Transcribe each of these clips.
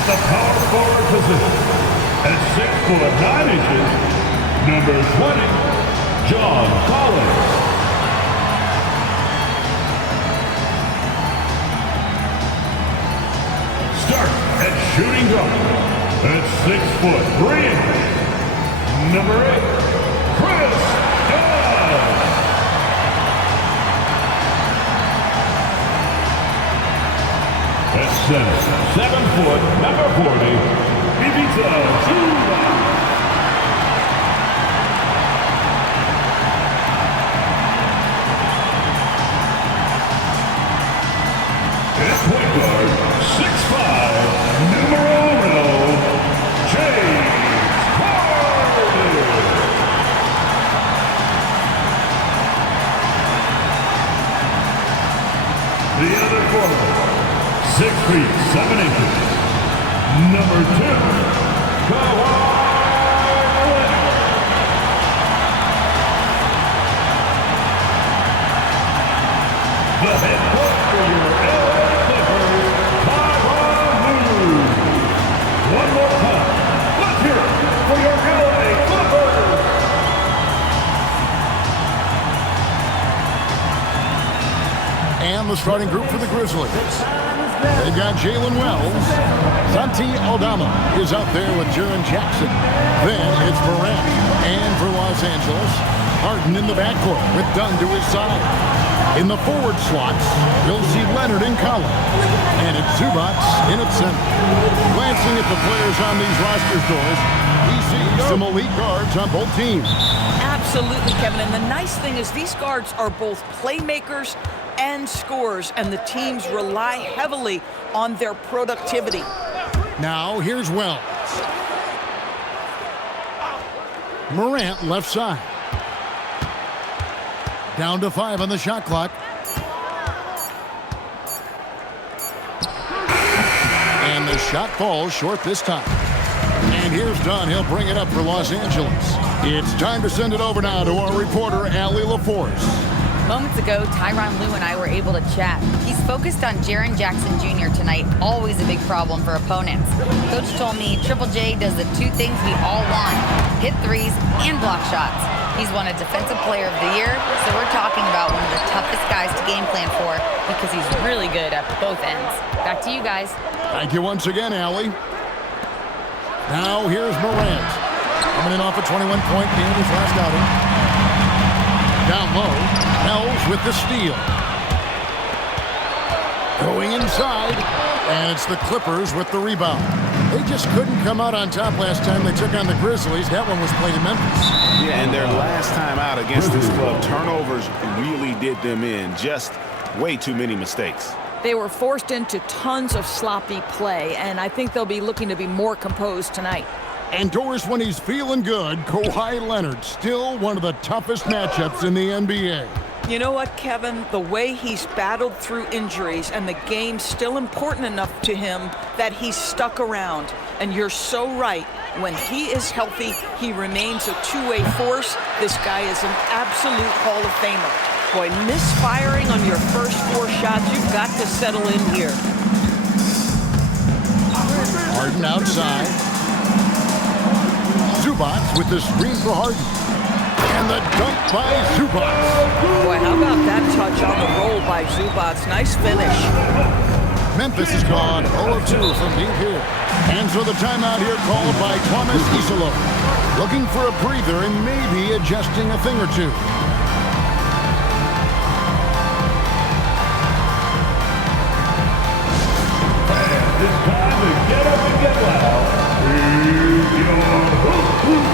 at the power forward position. At 6'9", number 20, John Collins. Start at shooting guard. At 6'3", number 8, Chris Dunn. At center, 7 foot, number 40, Ivica Zubac. At point guard, 6'5", numero 1, James Harden. The other forward, 6 feet, 7 inches. Number 2, Kawhi Leonard. The head coach for your LA Clippers, Tyronn Lue. One more time. Let's hear it for your LA Clippers. And the starting group for the Grizzlies. They've got Jalen Wells. Santi Aldama is out there with Jaren Jackson. Then it's Morant. And for Los Angeles, Harden in the backcourt with Dunn to his side. In the forward slots, you'll see Leonard and Collins. And it's Zubac in at center. Glancing at the players on these roster doors, we see some elite guards on both teams. Absolutely, Kevin. And the nice thing is these guards are both playmakers and scorers, and the teams rely heavily on their productivity. Now, here's Wells. Morant left side. Down to 5 on the shot clock. And the shot falls short this time. And here's Dunn. He'll bring it up for Los Angeles. It's time to send it over now to our reporter, Allie LaForce. Moments ago, Tyronn Lue and I were able to chat. He's focused on Jaren Jackson Jr. tonight, always a big problem for opponents. Coach told me Triple J does the two things we all want, hit threes and block shots. He's won a Defensive Player of the Year, so we're talking about one of the toughest guys to game plan for because he's really good at both ends. Back to you guys. Thank you once again, Allie. Now here's Morant. Coming in off a 21-point game his last outing. Down low, Wells with the steal. Going inside, and it's the Clippers with the rebound. They just couldn't come out on top last time they took on the Grizzlies. That one was played in Memphis. Yeah, and their last time out against this club, turnovers really did them in. Just way too many mistakes. They were forced into tons of sloppy play, and I think they'll be looking to be more composed tonight. And Doris, when he's feeling good, Kawhi Leonard, still one of the toughest matchups in the NBA. You know what, Kevin? The way he's battled through injuries and the game's still important enough to him that he's stuck around. And you're so right. When he is healthy, he remains a two-way force. This guy is an absolute Hall of Famer. Boy, misfiring on your first 4 shots, you've got to settle in here. Harden outside. Zubac with the screen for Harden. And the dunk by Zubac. Boy, how about that touch on the roll by Zubac? Nice finish. Memphis is gone 0 of 2 from deep here. And so the timeout here called by Thomas Isolo. Looking for a breather and maybe adjusting a thing or two. And it's time to get up and get loud. Here's your hoop.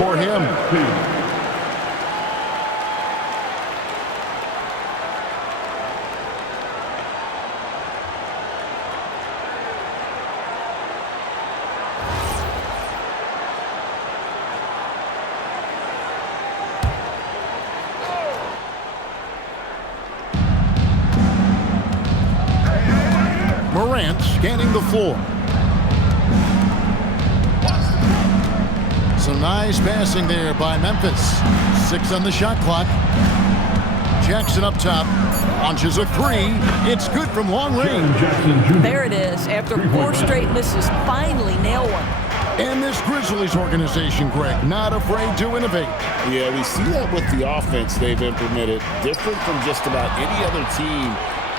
for him. Morant scanning the floor. Some nice passing there by Memphis. 6 on the shot clock. Jackson up top. Launches a 3. It's good from long range. There it is. After 4 straight misses, finally nail one. And this Grizzlies organization, Greg, not afraid to innovate. Yeah, we see that with the offense they've implemented. Different from just about any other team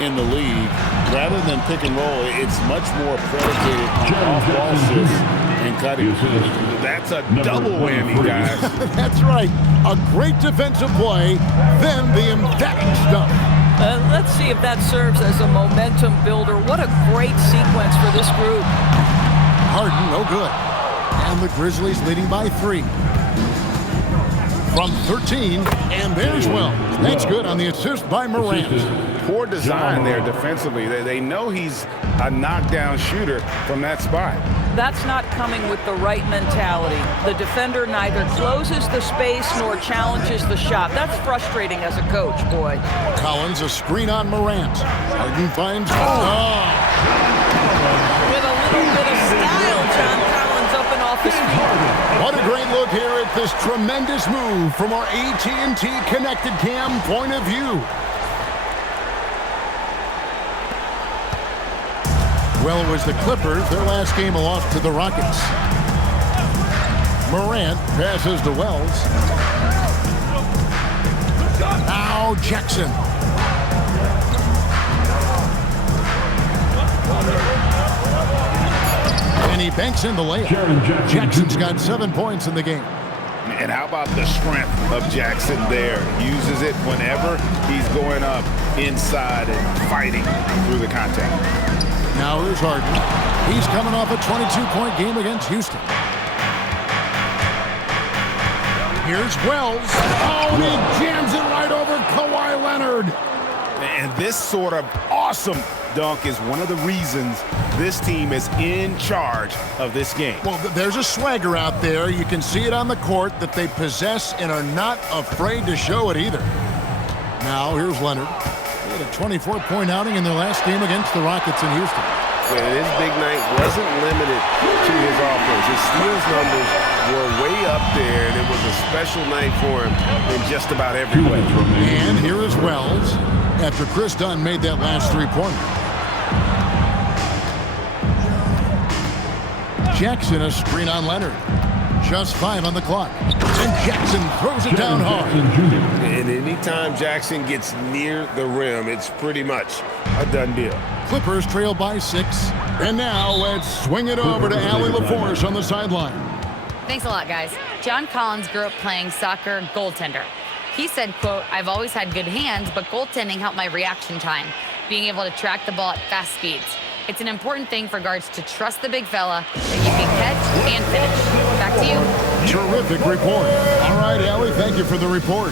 in the league. Rather than pick and roll, it's much more predicated on off-ball shifts and cutting. That's a double whammy, guys. That's right. A great defensive play, then the emphatic stuff. Let's see if that serves as a momentum builder. What a great sequence for this group. Harden, no good. And the Grizzlies leading by 3. From 13, and there's Wells. That's good on the assist by Morant. Poor design there defensively. They know he's a knockdown shooter from that spot. That's not coming with the right mentality. The defender neither closes the space nor challenges the shot. That's frustrating as a coach, boy. Collins, a screen on Morant. Harden finds... With a little bit of style, John Collins up and off his feet. What a great look here at this tremendous move from our AT&T Connected Cam point of view. Well, it was the Clippers, their last game lost to the Rockets. Morant passes to Wells. Now Jackson. And he banks in the layup. Jackson's got 7 points in the game. And how about the strength of Jackson there? Uses it whenever he's going up inside and fighting through the contact. Now here's Harden. He's coming off a 22-point game against Houston. Here's Wells. Oh, and he jams it right over Kawhi Leonard. And this sort of awesome dunk is one of the reasons this team is in charge of this game. Well, there's a swagger out there. You can see it on the court that they possess and are not afraid to show it either. Now here's Leonard. They had a 24-point outing in their last game against the Rockets in Houston. And his big night wasn't limited to his offense. His steals numbers were way up there, and it was a special night for him in just about every way. And here is Wells after Chris Dunn made that last 3-pointer. Jackson, a screen on Leonard. Just 5 on the clock. And Jackson throws it down hard. And anytime Jackson gets near the rim, it's pretty much a done deal. Clippers trail by 6. And now let's swing it over to Allie LaForce on the sideline. Thanks a lot, guys. John Collins grew up playing soccer goaltender. He said, quote, "I've always had good hands, but goaltending helped my reaction time, being able to track the ball at fast speeds. It's an important thing for guards to trust the big fella that you can catch and finish." Back to you. Terrific report. All right, Allie, thank you for the report.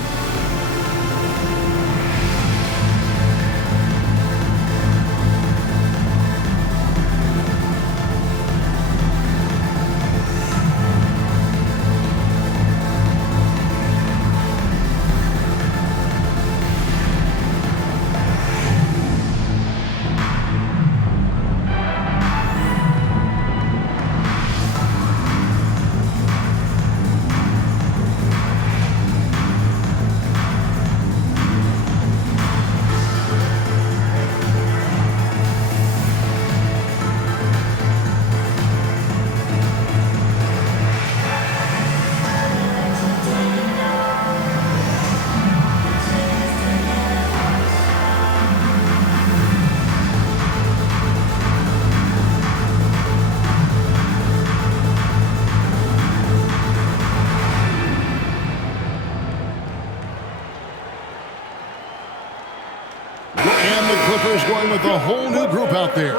Clippers going with a whole new group out there.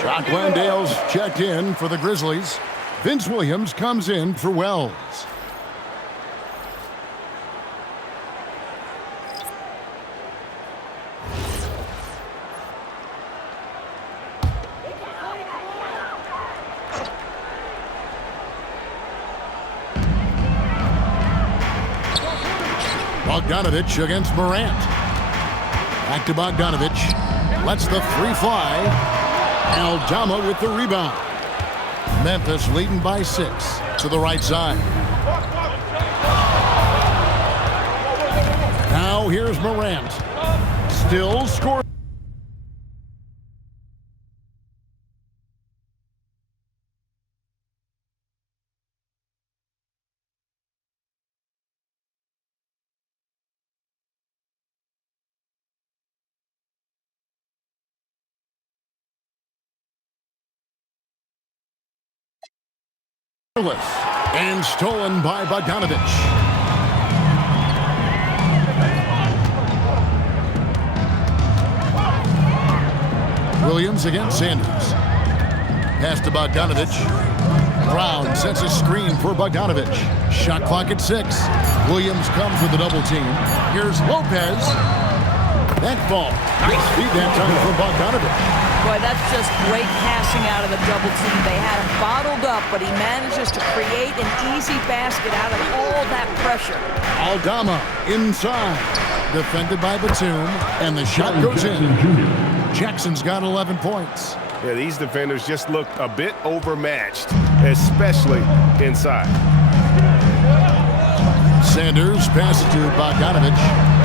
Jock Landale's checked in for the Grizzlies. Vince Williams comes in for Wells. Bogdanovich against Morant. Back to Bogdanovich. Lets the three fly. Aldama with the rebound. Memphis leading by 6 to the right side. Now here's Morant. Still scoring. And stolen by Bogdanovich. Williams against Sanders. Pass to Bogdanovich. Brown sets a screen for Bogdanovich. Shot clock at 6. Williams comes with a double team. Here's Lopez. That ball. Nice feed that time for Bogdanovich. Boy, that's just great passing out of the double team. They had him bottled up, but he manages to create an easy basket out of all that pressure. Aldama inside. Defended by Batum, and the shot goes in. Jackson's got 11 points. Yeah, these defenders just looked a bit overmatched, especially inside. Sanders passes to Bogdanovich.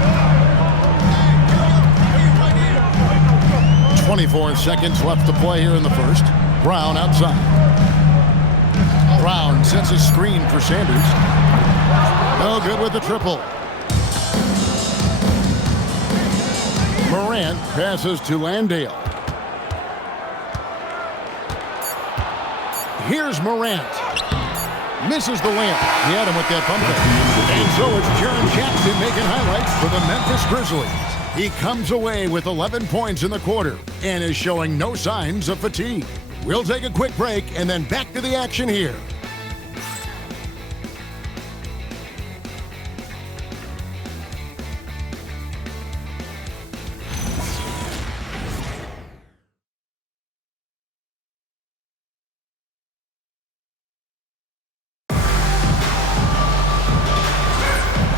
24 seconds left to play here in the first. Brown outside. Brown sets a screen for Sanders. No good with the triple. Morant passes to Landale. Here's Morant. Misses the layup. He had him with that bumper. And so it's Jaren Jackson making highlights for the Memphis Grizzlies. He comes away with 11 points in the quarter and is showing no signs of fatigue. We'll take a quick break and then back to the action here.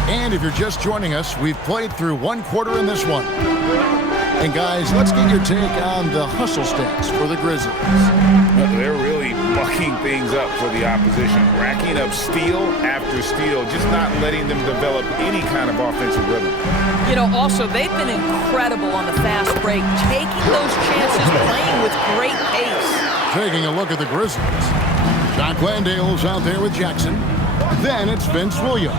And if you're just joining us, we've played through one quarter in this one. And guys, let's get your take on the hustle stats for the Grizzlies. They're really mucking things up for the opposition, racking up steal after steal, just not letting them develop any kind of offensive rhythm. You know, also, they've been incredible on the fast break, taking those chances, playing with great pace. Taking a look at the Grizzlies. Doc Landale's out there with Jackson. Then it's Vince Williams.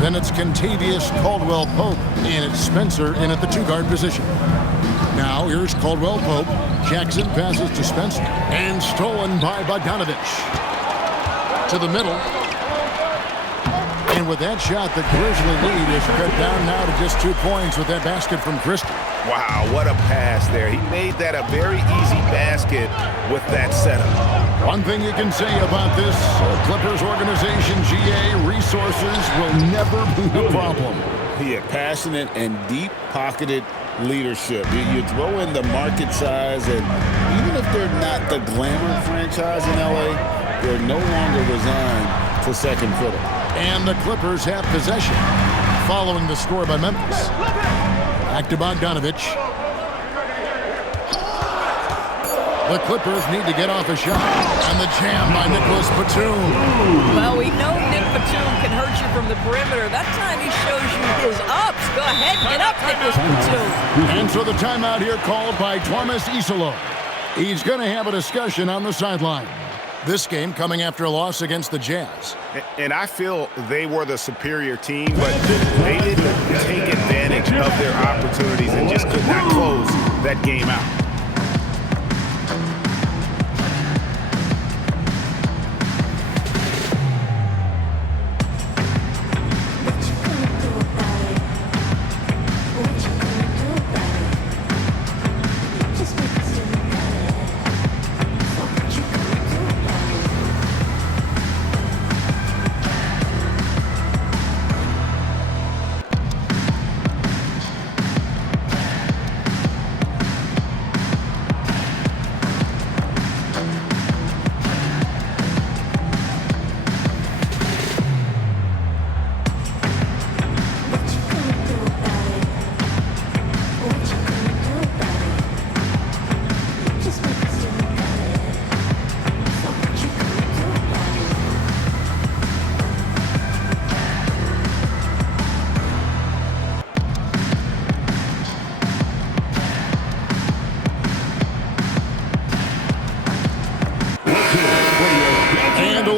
Then it's Kentavious Caldwell-Pope. And it's Spencer in at the two-guard position. Now here's Caldwell-Pope. Jackson passes to Spencer. And stolen by Bogdanovich. To the middle. And with that shot, the Grizzly lead is cut down now to just 2 points with that basket from Christie. Wow, what a pass there. He made that a very easy basket with that setup. One thing you can say about this Clippers organization, GA, resources will never be a problem. He had passionate and deep-pocketed leadership. You throw in the market size, and even if they're not the glamour franchise in LA, they're no longer resigned to second fiddle. And the Clippers have possession following the score by Memphis. Back to Bogdanovich. The Clippers need to get off a shot. And the jam by Nicholas Batum. Well, we know Nick Batum can hurt you from the perimeter. That time he shows you his ups. Go ahead, get up, Nicholas Batum. And so the timeout here called by Thomas Isolo. He's going to have a discussion on the sideline. This game coming after a loss against the Jazz. And I feel they were the superior team, but they didn't take advantage of their opportunities and just could not close that game out.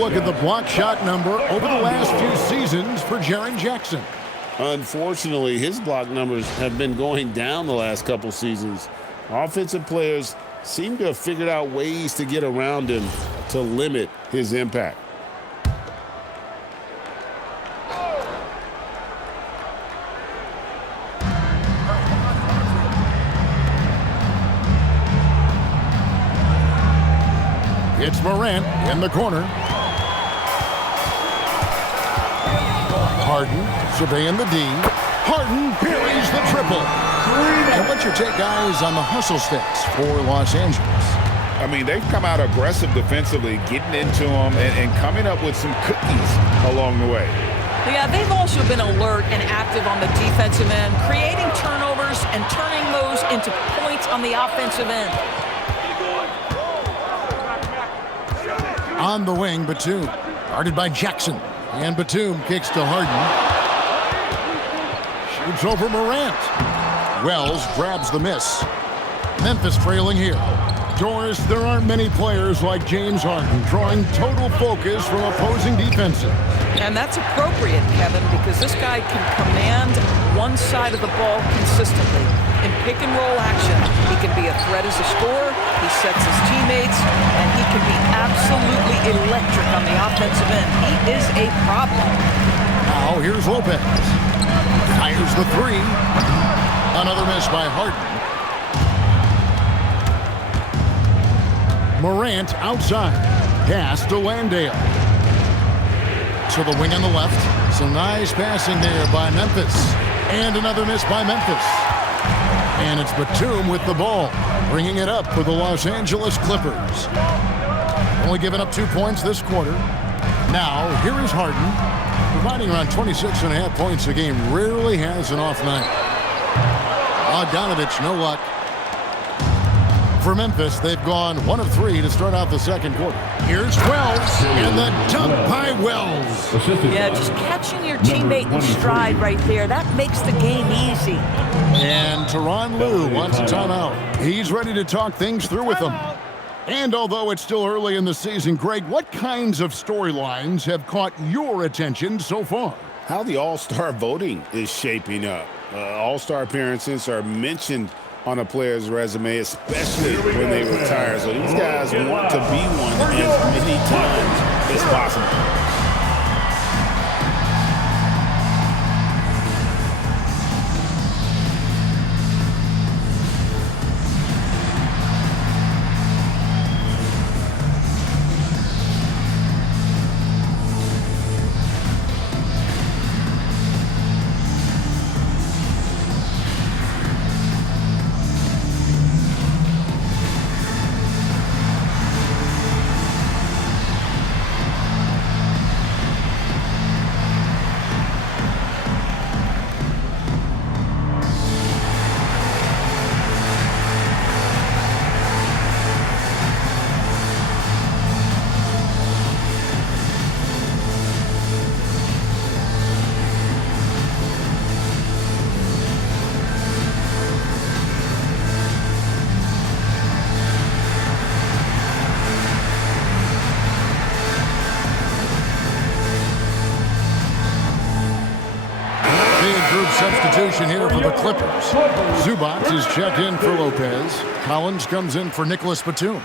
look at the block shot number over the last few seasons for Jaren Jackson. Unfortunately, his block numbers have been going down the last couple seasons. Offensive players seem to have figured out ways to get around him to limit his impact. It's Morant in the corner. Harden surveying the D. Harden buries the triple. And what's your take, guys, on the hustle sticks for Los Angeles? I mean, they've come out aggressive defensively, getting into them and coming up with some cookies along the way. Yeah, they've also been alert and active on the defensive end, creating turnovers and turning those into points on the offensive end. On the wing, Batum. Guarded by Jackson. And Batum kicks to Harden. Shoots over Morant. Wells grabs the miss. Memphis trailing here. Doris, there aren't many players like James Harden drawing total focus from opposing defenses. And that's appropriate, Kevin, because this guy can command one side of the ball consistently. In pick-and-roll action, he can be a threat as a scorer, he sets his teammates, and he can be absolutely electric on the offensive end. He is a problem. Now here's Lopez. Fires the three. Another miss by Harden. Morant outside. Pass to Landale. To the wing on the left. Some nice passing there by Memphis. And another miss by Memphis. And it's Batum with the ball, bringing it up for the Los Angeles Clippers. Only giving up 2 points this quarter. Now, here is Harden, providing around 26.5 points a game. Rarely has an off night. Bogdanovich, no luck. For Memphis, they've gone 1 of 3 to start out the second quarter. Here's Wells, and the dunk by Wells. Yeah, just catching your teammate in stride right there. That makes the game easy. And Tyronn Lue wants a timeout. He's ready to talk things through with them. And although it's still early in the season, Greg, what kinds of storylines have caught your attention so far? How the All-Star voting is shaping up. All-Star appearances are mentioned on a player's resume, especially when they retire. So these guys want to be one as many times as possible. Substitution here for the Clippers. Zubac is checked in for Lopez. Collins comes in for Nicholas Batum.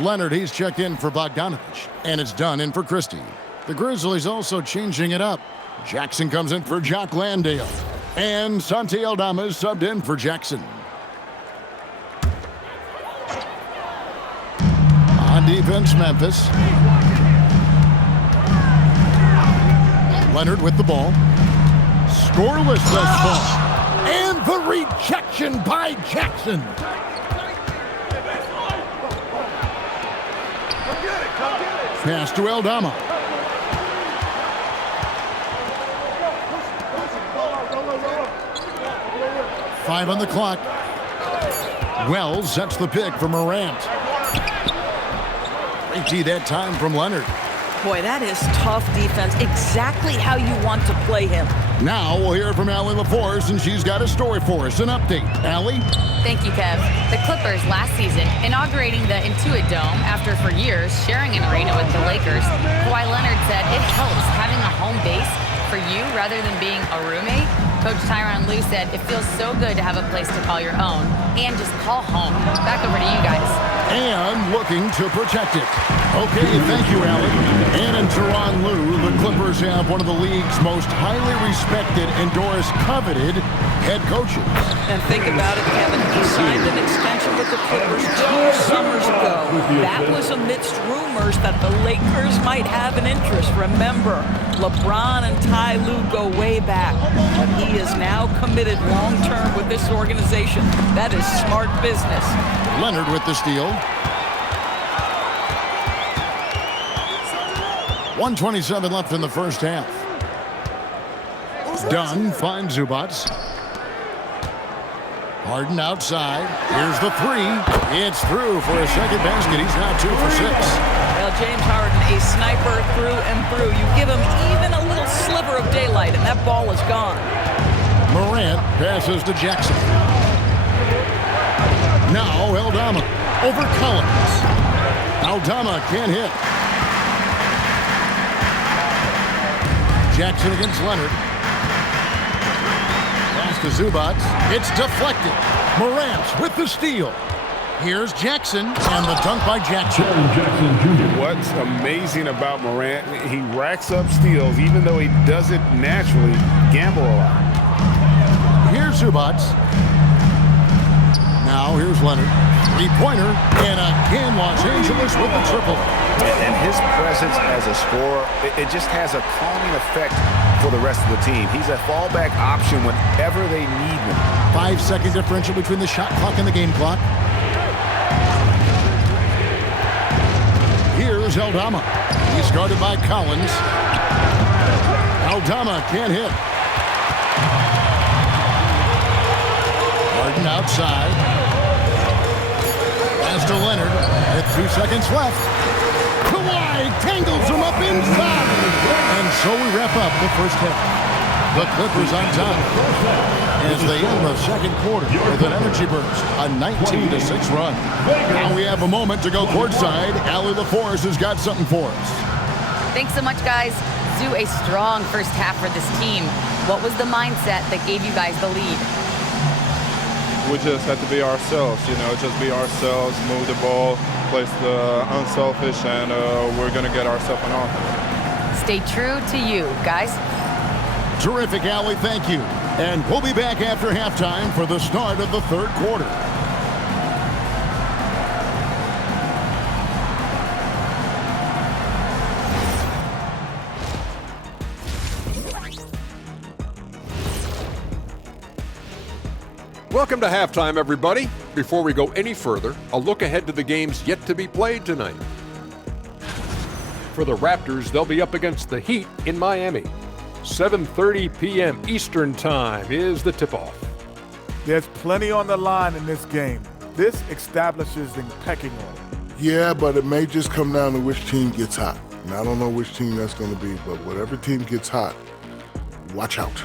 Leonard, he's checked in for Bogdanovich. And it's done in for Christie. The Grizzlies also changing it up. Jackson comes in for Jock Landale. And Santi Aldama is subbed in for Jackson. On defense, Memphis. Leonard with the ball. Scoreless thus far. And the rejection by Jackson. Pass to Aldama. Five on the clock. Wells sets the pick for Morant. Great D that time from Leonard. Boy, that is tough defense. Exactly how you want to play him. Now we'll hear from Allie LaForce, and she's got a story for us, an update. Allie? Thank you, Kev. The Clippers last season inaugurating the Intuit Dome after for years sharing an arena with the Lakers. Kawhi Leonard said it helps having a home base for you rather than being a roommate. Coach Tyronn Lue said it feels so good to have a place to call your own and just call home. Back over to you guys. And looking to protect it. Okay, thank you, Allie. And in Tyronn Lue, the Clippers have one of the league's most highly respected, endorsed, coveted head coaches. And think about it, Kevin. He signed an extension with the Clippers 2 summers ago. That was amidst rumors that the Lakers might have an interest. Remember, LeBron and Ty Lue go way back. But he is now committed long-term with this organization. That is smart business. Leonard with the steal. 1:27 left in the first half. Dunn finds Zubac. Harden outside. Here's the three. It's through for a second basket. He's now 2 for 6. Well, James Harden, a sniper through and through. You give him even a little sliver of daylight, and that ball is gone. Morant passes to Jackson. Now Aldama over Collins. Aldama can't hit. Jackson against Leonard. Pass to Zubac. It's deflected. Morant with the steal. Here's Jackson, and the dunk by Jackson. What's amazing about Morant, he racks up steals, even though he doesn't naturally gamble a lot. Here's Zubac. Now here's Leonard. Three-pointer, and again Los Angeles with the triple. And his presence as a scorer, it just has a calming effect for the rest of the team. He's a fallback option whenever they need him. 5-second differential between the shot clock and the game clock. Here's Aldama. He's guarded by Collins. Aldama can't hit. Harden outside. Pass to Leonard. With 2 seconds left. Kawhi tangles him up inside. And so we wrap up the first half. The Clippers on top as they end the second quarter with an energy burst, a 19-6 run. Now we have a moment to go courtside. Allie LaForce has got something for us. Thanks so much, guys. Zoo, a strong first half for this team. What was the mindset that gave you guys the lead? We just had to be ourselves, just be ourselves, move the ball, play the unselfish, and we're going to get ourselves an offense. Stay true to you, guys. Terrific, Allie. Thank you. And we'll be back after halftime for the start of the third quarter. Welcome to halftime, everybody. Before we go any further, a look ahead to the games yet to be played tonight. For the Raptors, they'll be up against the Heat in Miami. 7:30 p.m. Eastern Time is the tip-off. There's plenty on the line in this game. This establishes the pecking order. Yeah, but it may just come down to which team gets hot. And I don't know which team that's going to be, but whatever team gets hot, watch out.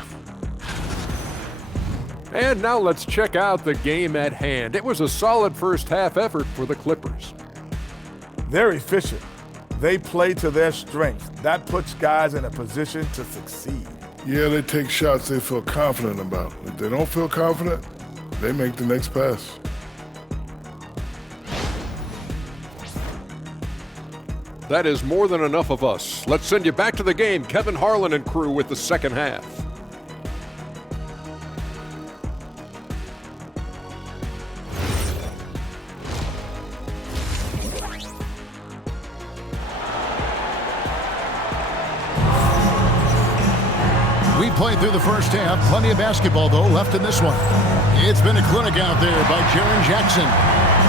And now let's check out the game at hand. It was a solid first half effort for the Clippers. They're efficient. They play to their strengths. That puts guys in a position to succeed. Yeah, they take shots they feel confident about. If they don't feel confident, they make the next pass. That is more than enough of us. Let's send you back to the game. Kevin Harlan and crew with the second half. We played through the first half. Plenty of basketball, though, left in this one. It's been a clinic out there by Jaren Jackson.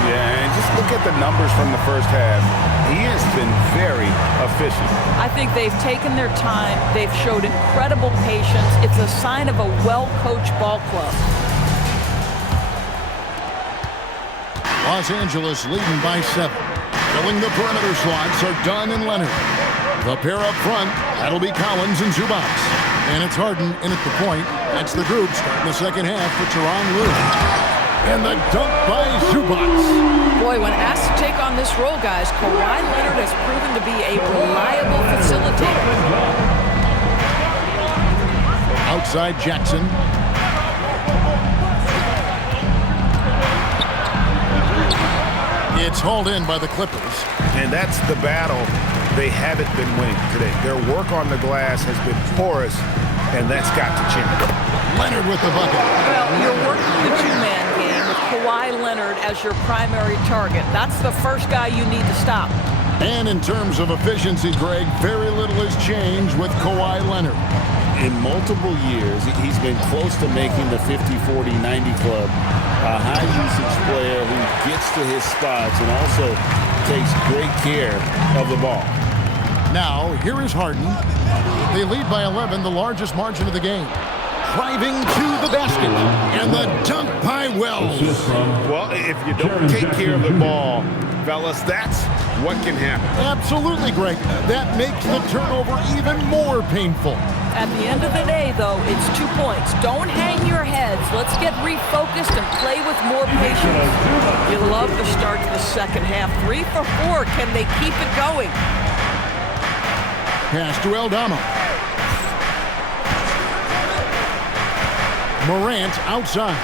Yeah, and just look at the numbers from the first half. He has been very efficient. I think they've taken their time. They've showed incredible patience. It's a sign of a well-coached ball club. Los Angeles leading by 7. Filling the perimeter slots are Dunn and Leonard. The pair up front, that'll be Collins and Zubac. And it's Harden in at the point. That's the group starting the second half for Tyronn Lue. And the dunk by Zubac. Boy, when asked to take on this role, guys, Kawhi Leonard has proven to be a reliable facilitator. Outside Jackson. It's hauled in by the Clippers. And that's the battle they haven't been winning today. Their work on the glass has been porous, and that's got to change. Leonard with the bucket. Well, you're working the two-man game with Kawhi Leonard as your primary target. That's the first guy you need to stop. And in terms of efficiency, Greg, very little has changed with Kawhi Leonard. In multiple years, he's been close to making the 50-40-90 club. A high-usage player who gets to his spots and also takes great care of the ball. Now, here is Harden. They lead by 11, the largest margin of the game. Driving to the basket. And the dunk by Wells. Well, if you don't take care of the ball, fellas, that's what can happen. Absolutely, Greg. That makes the turnover even more painful. At the end of the day, though, it's 2 points. Don't hang your heads. Let's get refocused and play with more patience. You love the start to the second half. 3 for 4. Can they keep it going? Pass to Aldama. Morant outside.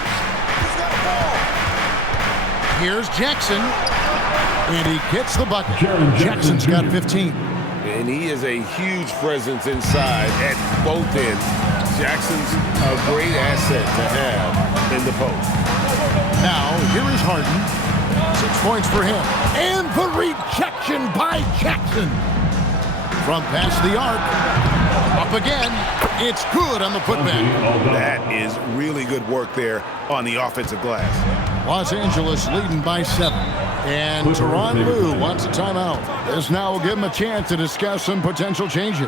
Here's Jackson. And he gets the bucket. Jackson's got 15. And he is a huge presence inside at both ends. Jackson's a great asset to have in the post. Now, here is Harden. 6 points for him. And the rejection by Jackson. From past the arc. Up again. It's good on the putback. That is really good work there on the offensive glass. Los Angeles leading by 7. And Tyronn Lue wants a timeout. This now will give him a chance to discuss some potential changes.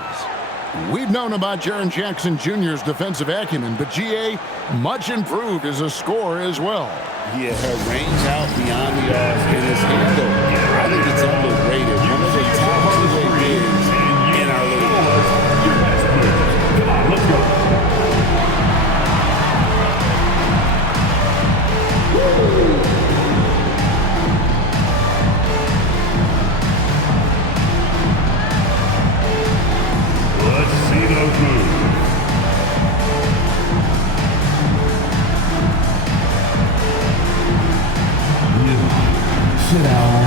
We've known about Jaren Jackson Jr.'s defensive acumen, but GA much improved as a scorer as well. He has range out beyond the arc in his handle. I think it's underrated. One of the top two-way bigs in our league. Come on, let's go. Let's see those moves. Sit down.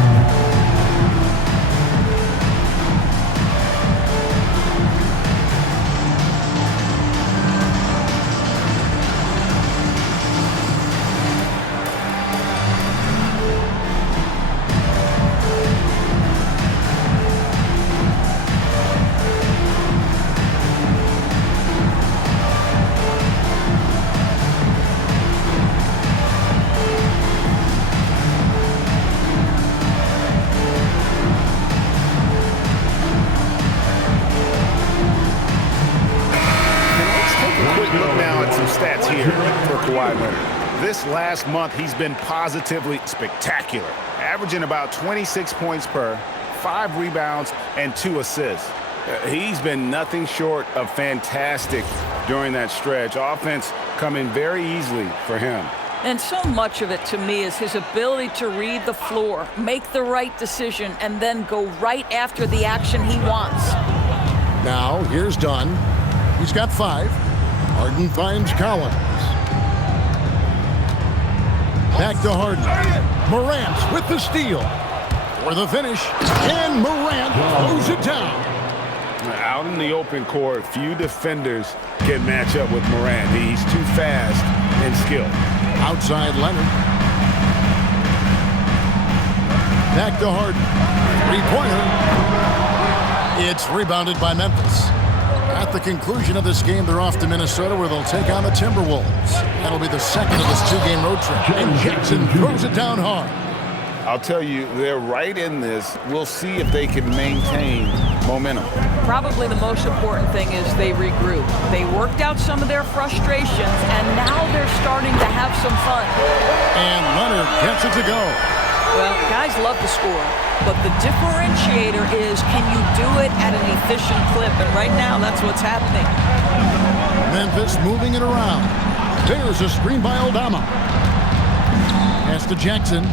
This last month, he's been positively spectacular, averaging about 26 points per, 5 rebounds, and 2 assists. He's been nothing short of fantastic during that stretch. Offense coming very easily for him. And so much of it, to me, is his ability to read the floor, make the right decision, and then go right after the action he wants. Now, here's Dunn. He's got 5. Harden finds Collins. Back to Harden. Morant with the steal. For the finish. And Morant throws it down. Out in the open court, few defenders can match up with Morant. He's too fast and skilled. Outside Leonard. Back to Harden. 3-pointer. It's rebounded by Memphis. At the conclusion of this game, they're off to Minnesota, where they'll take on the Timberwolves. That'll be the second of this 2-game road trip. And Jackson throws it down hard. I'll tell you, they're right in this. We'll see if they can maintain momentum. Probably the most important thing is they regroup. They worked out some of their frustrations, and now they're starting to have some fun. And Leonard gets it to go. Well, guys love to score, but the differentiator is, can you do it at an efficient clip? And right now, that's what's happening. Memphis moving it around. There's a screen by Aldama. Pass to Jackson.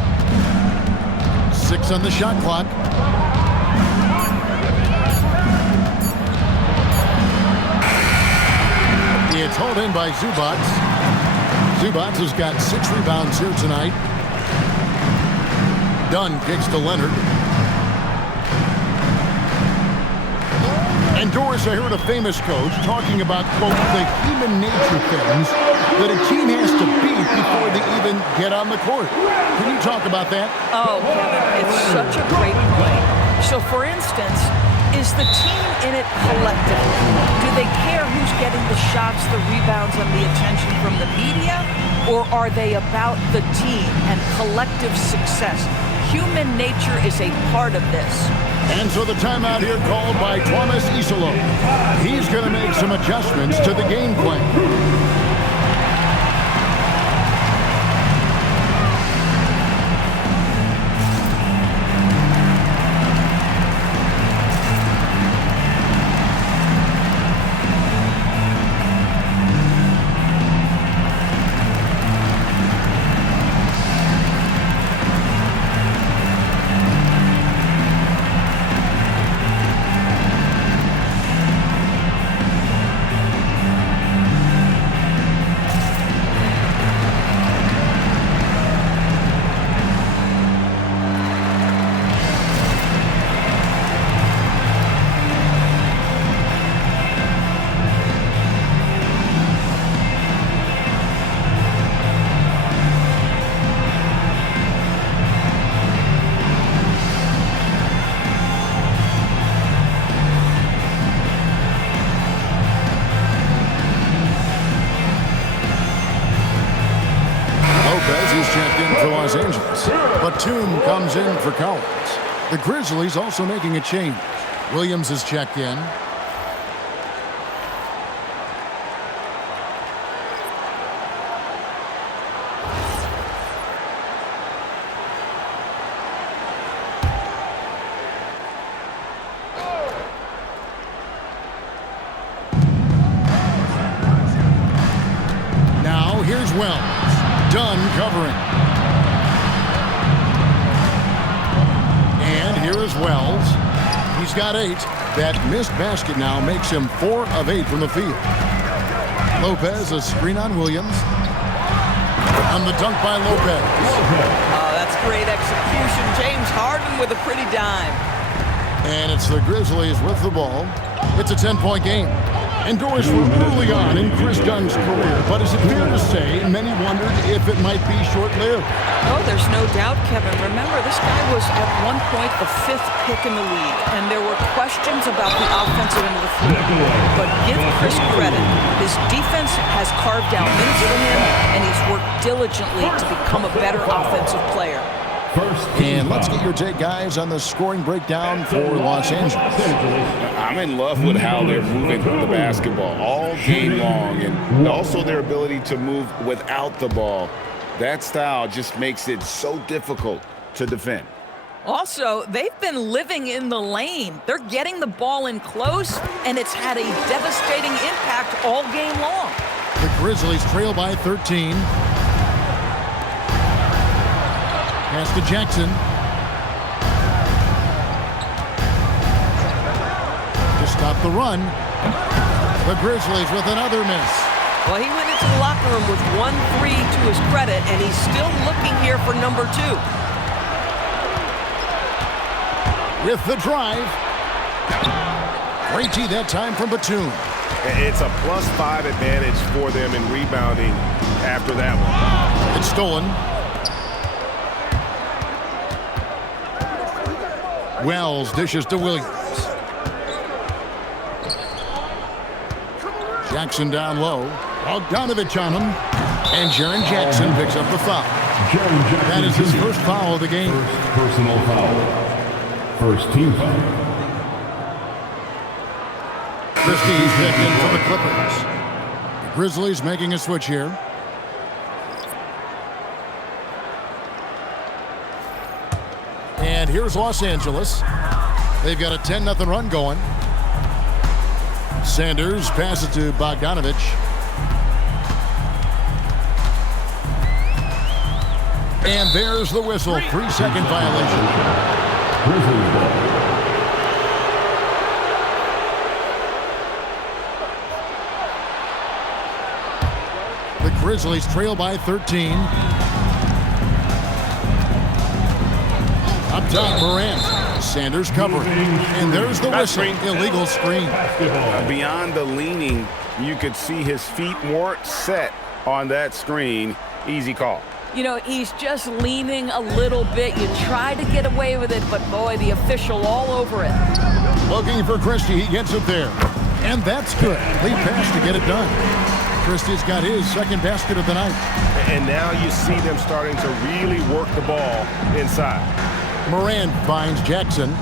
6 on the shot clock. It's hauled in by Zubats. Zubats has got 6 rebounds here tonight. Dunn kicks to Leonard. And Doris, I heard a famous coach talking about, quote, the human nature things that a team has to beat before they even get on the court. Can you talk about that? Oh, Kevin, it's such a great point. So, for instance, is the team in it collectively? Do they care who's getting the shots, the rebounds, and the attention from the media? Or are they about the team and collective success? Human nature is a part of this. And so the timeout here called by Thomas Isolo. He's going to make some adjustments to the game plan. Batum comes in for Collins. The Grizzlies also making a change. Williams is checked in. Now here's Wells. Dunn covering. Here is Wells. He's got 8. That missed basket now makes him 4 of 8 from the field. Lopez, a screen on Williams. On the dunk by Lopez. Oh, that's great execution. James Harden with a pretty dime. And it's the Grizzlies with the ball. It's a 10-point game. And Doris, we're early on in Chris Dunn's career, but is it fair to say many wondered if it might be short-lived? Oh, there's no doubt, Kevin. Remember, this guy was at one point the 5th pick in the league, and there were questions about the offensive end of the floor. But give Chris credit. His defense has carved out minutes for him, and he's worked diligently to become a better offensive player. And let's get your take, guys, on the scoring breakdown for Los Angeles. I'm in love with how they're moving the basketball all game long, and also their ability to move without the ball. That style just makes it so difficult to defend. Also, they've been living in the lane. They're getting the ball in close, and it's had a devastating impact all game long. The Grizzlies trail by 13. Pass to Jackson. To stop the run. The Grizzlies with another miss. Well, he went into the locker room with 1-3 to his credit, and he's still looking here for number 2. With the drive. Great G that time from Batum. It's a +5 advantage for them in rebounding after that one. It's stolen. Wells dishes to Williams. Jackson down low. Bogdanovich on him. And Jaren Jackson picks up the foul. That is his first foul of the game. First personal foul. First team foul. Christie's picked in for the Clippers. The Grizzlies making a switch here. And here's Los Angeles. They've got a 10-0 run going. Sanders passes to Bogdanovich. And there's the whistle. 3-second violation. Grizzlies ball. The Grizzlies trail by 13. Up top, Morant. Sanders covering. And there's the whistle. Illegal screen. Beyond the leaning, you could see his feet weren't set on that screen. Easy call. You know, he's just leaning a little bit. You try to get away with it, but boy, the official all over it. Looking for Christie. He gets it there. And that's good. Lead pass to get it done. Christie's got his second basket of the night. And now you see them starting to really work the ball inside. Morant finds Jackson.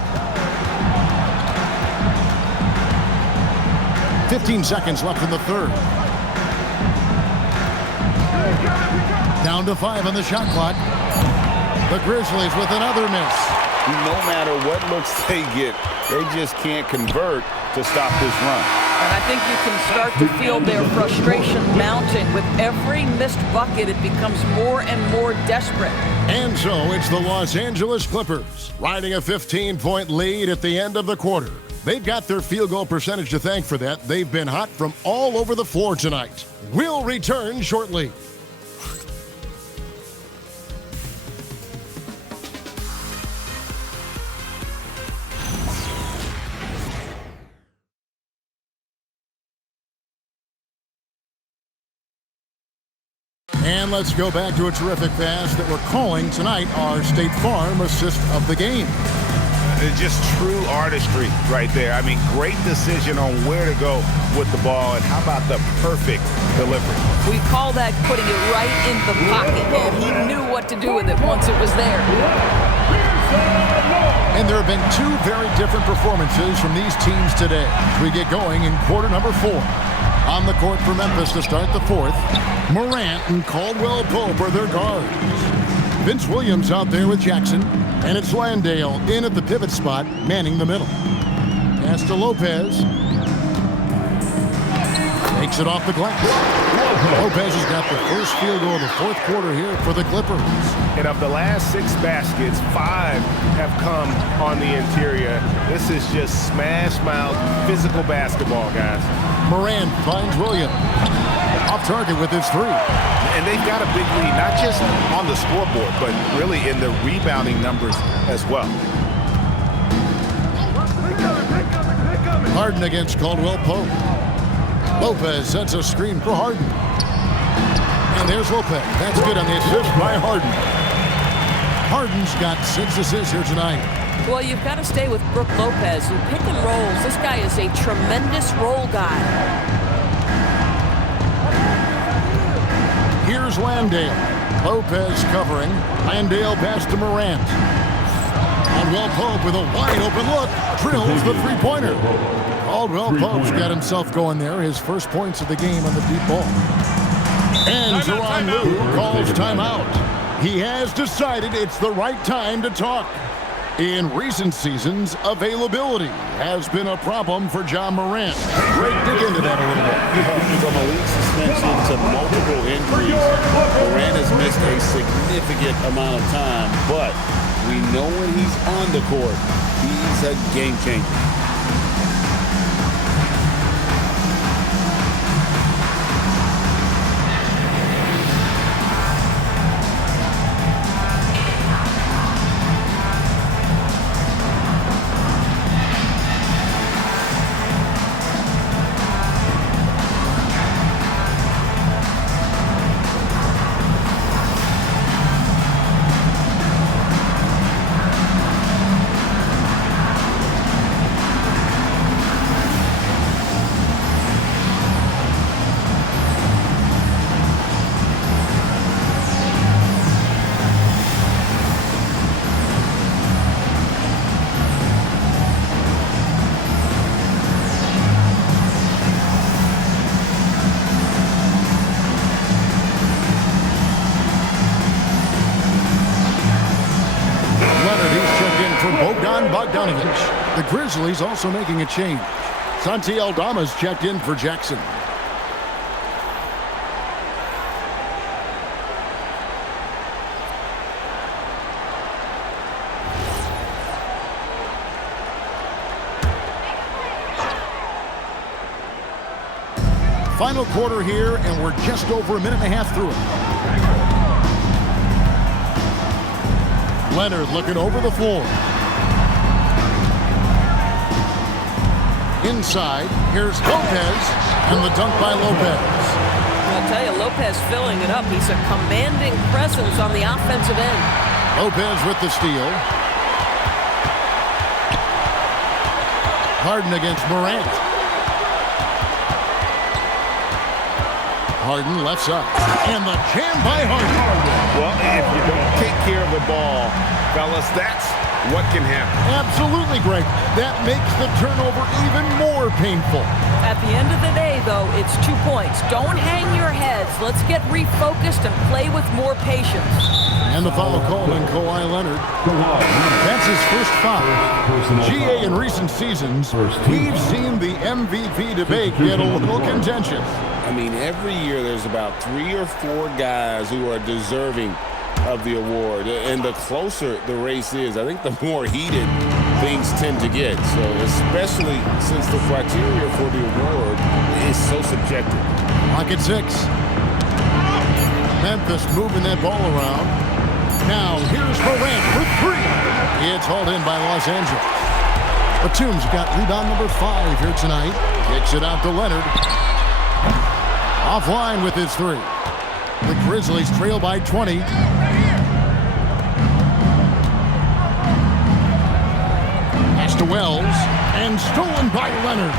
15 seconds left in the third. Down to 5 on the shot clock. The Grizzlies with another miss. No matter what looks they get, they just can't convert to stop this run. And I think you can start to feel their frustration mounting. With every missed bucket, it becomes more and more desperate. And so it's the Los Angeles Clippers riding a 15-point lead at the end of the quarter. They've got their field goal percentage to thank for that. They've been hot from all over the floor tonight. We'll return shortly. And let's go back to a terrific pass that we're calling tonight our State Farm assist of the game. It's just true artistry right there. I mean, great decision on where to go with the ball, and how about the perfect delivery? We call that putting it right in the pocket, and he knew what to do with it once it was there. And there have been two very different performances from these teams today as we get going in quarter number 4. On the court for Memphis to start the fourth, Morant and Caldwell Pope are their guards. Vince Williams out there with Jackson, and it's Landale in at the pivot spot, manning the middle. Pass to Lopez. Takes it off the glass. Lopez has got the first field goal of the fourth quarter here for the Clippers. And of the last 6 baskets, 5 have come on the interior. This is just smash mouth physical basketball, guys. Morant finds Williams. Off target with his 3. And they've got a big lead, not just on the scoreboard, but really in the rebounding numbers as well. Harden against Caldwell Pope. Lopez sets a screen for Harden. And there's Lopez. That's good on the assist by Harden. Harden's got 6 assists here tonight. Well, you've got to stay with Brook Lopez, who pick and rolls. This guy is a tremendous roll guy. Here's Landale. Lopez covering. Landale pass to Morant. Caldwell Pope with a wide open look. Drills the three-pointer. Caldwell Pope's got himself going there. His first points of the game on the deep ball. And Tyronn Lue calls timeout. He has decided it's the right time to talk. In recent seasons, availability has been a problem for John Morant. Great dig into that a little bit. From a league suspension to multiple injuries, Morant has missed a significant amount of time, but we know when he's on the court, he's a game changer. The Grizzlies also making a change. Santi Aldama's checked in for Jackson. final quarter here, and we're just over a minute and a half through it. Leonard looking over the floor. Inside, here's Lopez, and the dunk by Lopez. I'll tell you, Lopez filling it up. He's a commanding presence on the offensive end. Lopez with the steal. Harden against Morant. Harden left side. And the jam by Harden. Well, if you don't take care of the ball, fellas, that's what can happen. Absolutely, Greg. That makes the turnover even more painful. At the end of the day, though, it's 2 points. Don't hang your heads. Let's get refocused and play with more patience. And the foul called on Kawhi Leonard. That's his first foul. GA in recent seasons, we've seen the MVP debate get a little contentious. I mean, every year there's about 3 or 4 guys who are deserving of the award. And the closer the race is, I think the more heated things tend to get. So especially since the criteria for the award is so subjective. Clock at 6. Memphis moving that ball around. Now here's Morant for 3. It's hauled in by Los Angeles. Batum's got rebound number 5 here tonight. Kicks it out to Leonard. Offline with his 3. The Grizzlies trail by 20. Pass to Wells, and stolen by Leonard.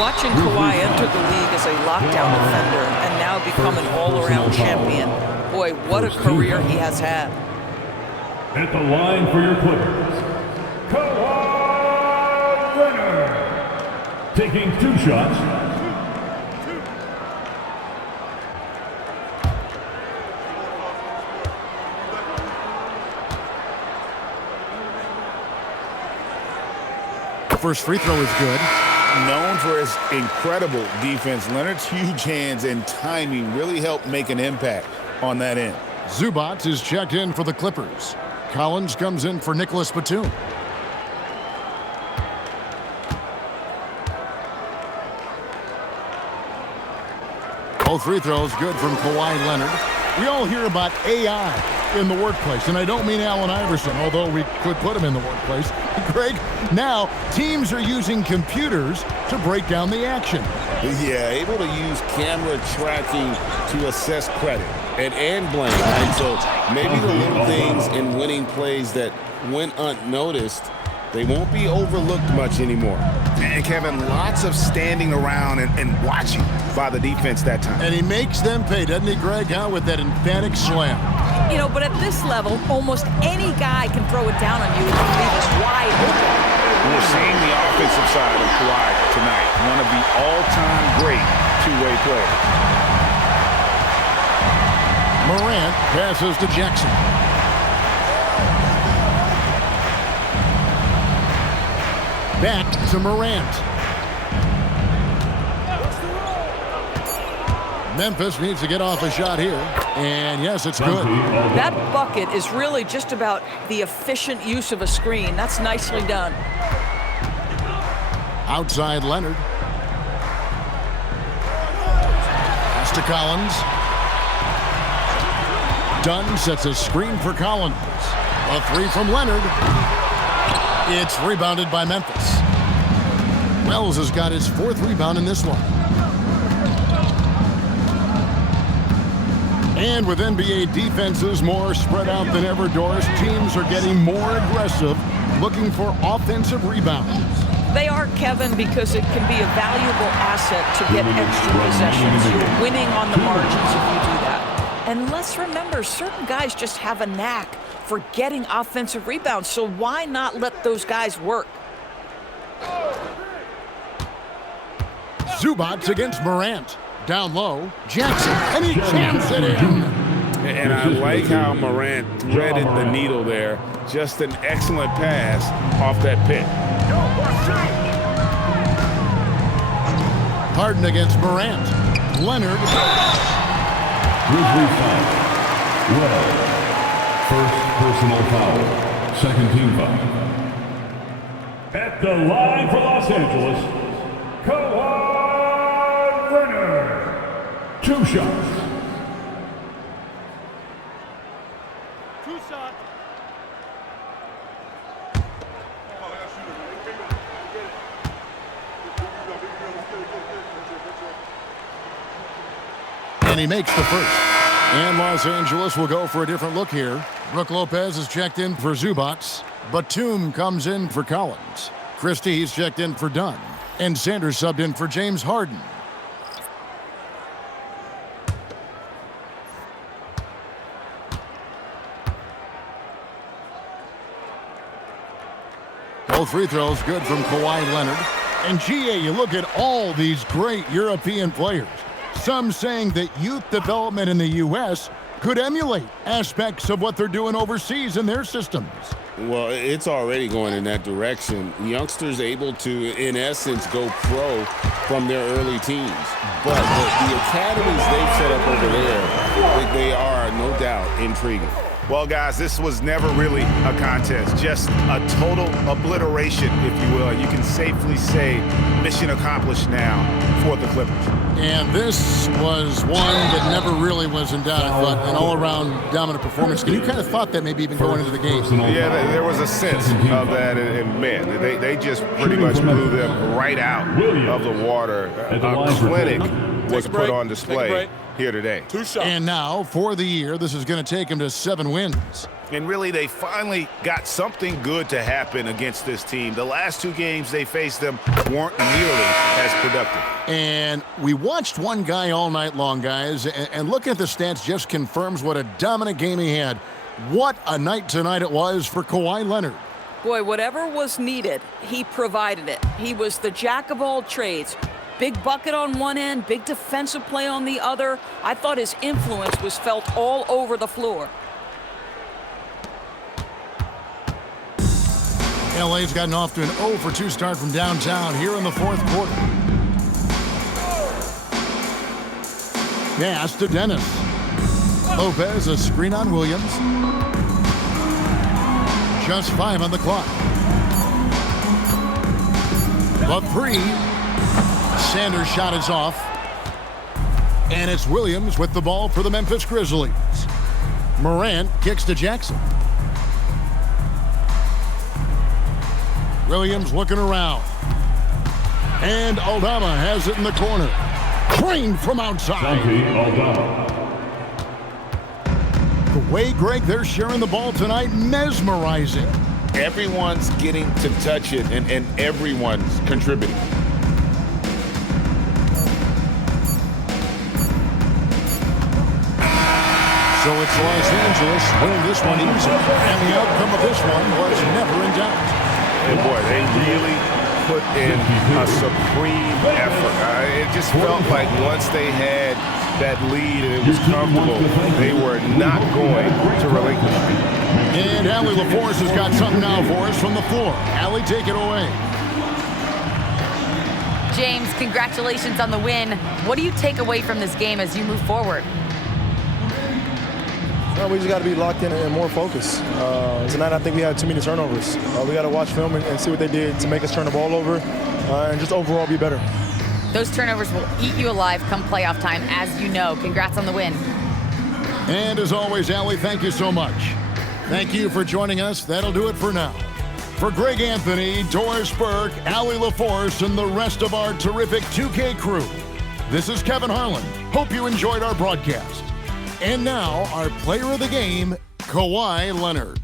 Watching Kawhi enter the league as a lockdown defender and now become an all-around champion. Boy, what a career he has had. At the line for your Clippers, Kawhi Leonard. Taking 2 shots. First free throw is good. Known for his incredible defense, Leonard's huge hands and timing really helped make an impact on that end. Zubac is checked in for the Clippers. Collins comes in for Nicholas Batum. Both free throws good from Kawhi Leonard. We all hear about AI in the workplace, and I don't mean Allen Iverson, although we could put him in the workplace. Greg, now teams are using computers to break down the action. Yeah, able to use camera tracking to assess credit and blame. Right? So maybe the little things in winning plays that went unnoticed, they won't be overlooked much anymore. And Kevin, lots of standing around and watching by the defense that time. And he makes them pay, doesn't he, Greg, with that emphatic slam. You know, but at this level, almost any guy can throw it down on you if you leave it wide open. We're seeing the offensive side of Kawhi tonight. One of the all-time great two-way players. Morant passes to Jackson. Back to Morant. Memphis needs to get off a shot here. And yes, it's good. That bucket is really just about the efficient use of a screen. That's nicely done. Outside Leonard. Pass to Collins. Dunn sets a screen for Collins. A 3 from Leonard. It's rebounded by Memphis. Wells has got his 4th rebound in this one. And with NBA defenses more spread out than ever, Doris, teams are getting more aggressive, looking for offensive rebounds. They are, Kevin, because it can be a valuable asset to get extra possessions. You're winning on the margins if you do that. And let's remember, certain guys just have a knack for getting offensive rebounds, so why not let those guys work? Zubac against Morant. Down low, Jackson, and he jams it in. And I like how Morant threaded the needle there. Just an excellent pass off that pick. Harden against Morant. Leonard. Grizzlies foul. Well, first personal foul. Second team foul. At the line for Los Angeles, Kawhi 2 shots. And he makes the first. And Los Angeles will go for a different look here. Brook Lopez is checked in for Zubats. Batum comes in for Collins. Christie's checked in for Dunn. And Sanders subbed in for James Harden. Both free throws good from Kawhi Leonard. And GA, you look at all these great European players. Some saying that youth development in the U.S. could emulate aspects of what they're doing overseas in their systems. Well, it's already going in that direction. Youngsters able to, in essence, go pro from their early teens. But the academies they've set up over there, they are, no doubt, intriguing. Well, guys, this was never really a contest, just a total obliteration, if you will. You can safely say mission accomplished now for the Clippers. And this was one that never really was in doubt. I thought an all-around dominant performance. You kind of thought that maybe even going into the game. Yeah, there was a sense of that, and man, they just pretty much blew them right out of the water. A clinic was put on display here today. 2 shots. And now, for the year, this is going to take him to 7 wins. And really, they finally got something good to happen against this team. The last 2 games they faced them weren't nearly as productive. And we watched one guy all night long, guys, and looking at the stats just confirms what a dominant game he had. What a night tonight it was for Kawhi Leonard. Boy, whatever was needed, he provided it. He was the jack of all trades. Big bucket on one end, big defensive play on the other. I thought his influence was felt all over the floor. LA's gotten off to an 0 for 2 start from downtown here in the 4th quarter. Pass to Dennis. Lopez, a screen on Williams. Just 5 on the clock. The 3. Sanders' shot is off. And it's Williams with the ball for the Memphis Grizzlies. Morant kicks to Jackson. Williams looking around. And Aldama has it in the corner. Crane from outside. The way, Greg, they're sharing the ball tonight, mesmerizing. Everyone's getting to touch it, and everyone's contributing. So it's Los Angeles winning this one easy. And the outcome of this one was never in doubt. And boy, they really put in a supreme effort. It just felt like once they had that lead and it was comfortable, they were not going to relinquish it. And Allie LaForce has got something now for us from the floor. Allie, take it away. James, congratulations on the win. What do you take away from this game as you move forward? We just got to be locked in and more focused. Tonight, I think we had too many turnovers. We got to watch film and see what they did to make us turn the ball over and just overall be better. Those turnovers will eat you alive come playoff time, as you know. Congrats on the win. And as always, Allie, thank you so much. Thank you for joining us. That'll do it for now. For Greg Anthony, Doris Burke, Allie LaForce, and the rest of our terrific 2K crew, this is Kevin Harlan. Hope you enjoyed our broadcast. And now, our player of the game, Kawhi Leonard.